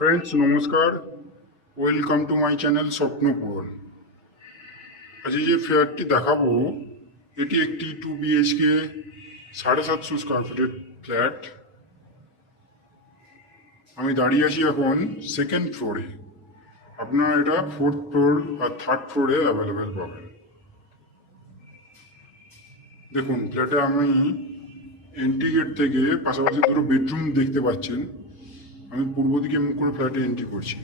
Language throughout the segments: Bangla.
ফ্রেন্ডস নমস্কার, ওয়েলকাম টু মাই চ্যানেল স্বপ্নপূরণ। আজকে যে ফ্ল্যাটটি দেখাবো এটি একটি 2 BHK 750 স্কোয়ার ফিটের ফ্ল্যাট। আমি দাঁড়িয়ে আছি এখন সেকেন্ড ফ্লোরে। আপনারা এটা 4th ফ্লোর আর 3rd ফ্লোরে অ্যাভেলেবেল পাবেন। দেখুন ফ্ল্যাটে আমি এন্ট্রি গেট থেকে পাশাপাশি দুটো বেডরুম দেখতে পাচ্ছেন। আমি পূর্ব দিকে মুখ করে ফ্ল্যাটে এন্ট্রি করছি।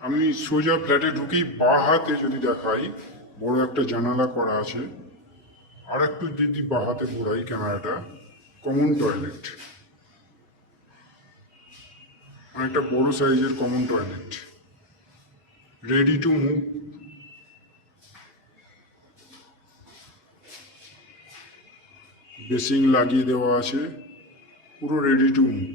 আমি সোজা ফ্ল্যাটে ঢুকেই বাঁ হাতে যদি দেখাই বড় একটা জানালা করা আছে, আর একটু যদি বাঁ হাতে ঘোরাই ক্যামেরাটা, কমন টয়লেট, অনেকটা বড় সাইজের common toilet, ready to move. Basin লাগিয়ে দেওয়া আছে, পুরো রেডি টু মুভ।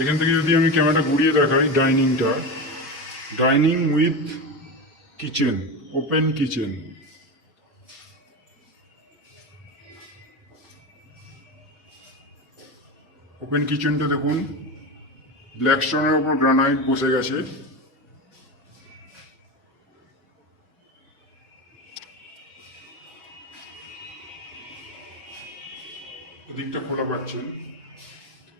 এখান থেকে যদি আমি ক্যামেরাটা ঘুরিয়ে দেখাই, dining with kitchen, open kitchen. Open কিচেনটা দেখুন, ব্ল্যাক স্টোনের ওপর গ্রানাইট বসে গেছে। দিকটা খোলা পাচ্ছেন।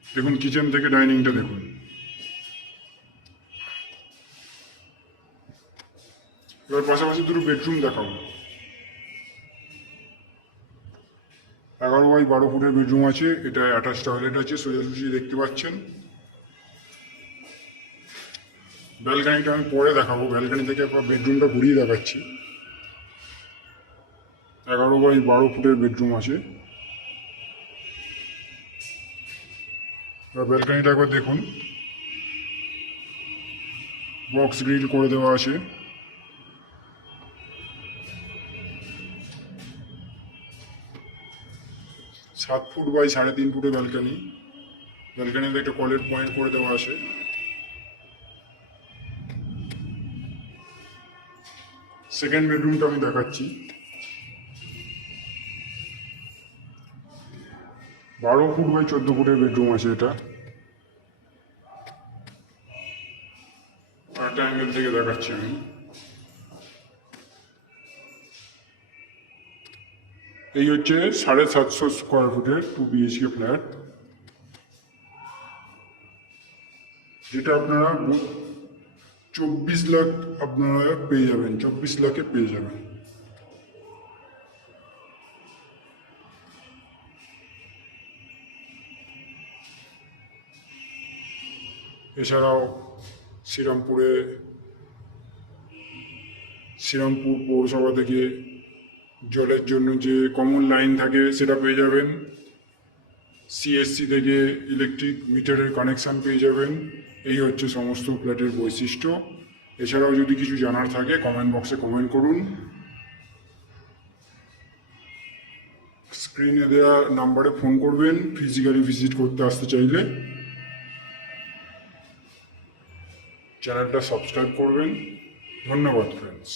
দেখুন কিচেন থেকে ডাইনিংটা দেখুন। এবার পাশাপাশি দুটো বেডরুম দেখাবো। 11 বাই 12 ফুটের বেডরুম আছে, এটা অ্যাটাচ টয়লেট আছে, সোজাসুজি দেখতে পাচ্ছেন। ব্যালকানিটা আমি পরে দেখাবো, ব্যালকানি থেকে বেডরুমটা ঘুরিয়ে দেখাচ্ছি। 11 বাই 12 ফুটের বেডরুম আছে। ব্যালকানিটা একবার দেখুন, বক্স গ্রিল করে দেওয়া আছে। সাত ফুট বাই 3.5 ফুটের ব্যালকানি। ব্যালকানিতে একটা কলের পয়েন্ট করে দেওয়া আছে। সেকেন্ড বেডরুমটা আমি দেখাচ্ছি। 12 ফুট বাই 14 ফুটের বেডরুম আছে এটা। একটা অ্যাঙ্গেল থেকে দেখাচ্ছি আমি। এই হচ্ছে 750 স্কোয়ার ফুটের 2 BHK ফ্ল্যাট, যেটা আপনারা 24 লাখ আপনারা পেয়ে যাবেন, 24 লাখে পেয়ে যাবেন। এছাড়াও শ্রীরামপুর পৌরসভা থেকে জলের জন্য যে কমন লাইন থাকে সেটা পেয়ে যাবেন। CSC থেকে ইলেকট্রিক মিটারের কানেকশান পেয়ে যাবেন। এই হচ্ছে সমস্ত ফ্ল্যাটের বৈশিষ্ট্য। এছাড়াও যদি কিছু জানার থাকে কমেন্ট বক্সে কমেন্ট করুন। স্ক্রিনে দেওয়া নাম্বারে ফোন করবেন ফিজিক্যালি ভিজিট করতে আসতে চাইলে। চ্যানেলটা সাবস্ক্রাইব করবেন। ধন্যবাদ ফ্রেন্ডস।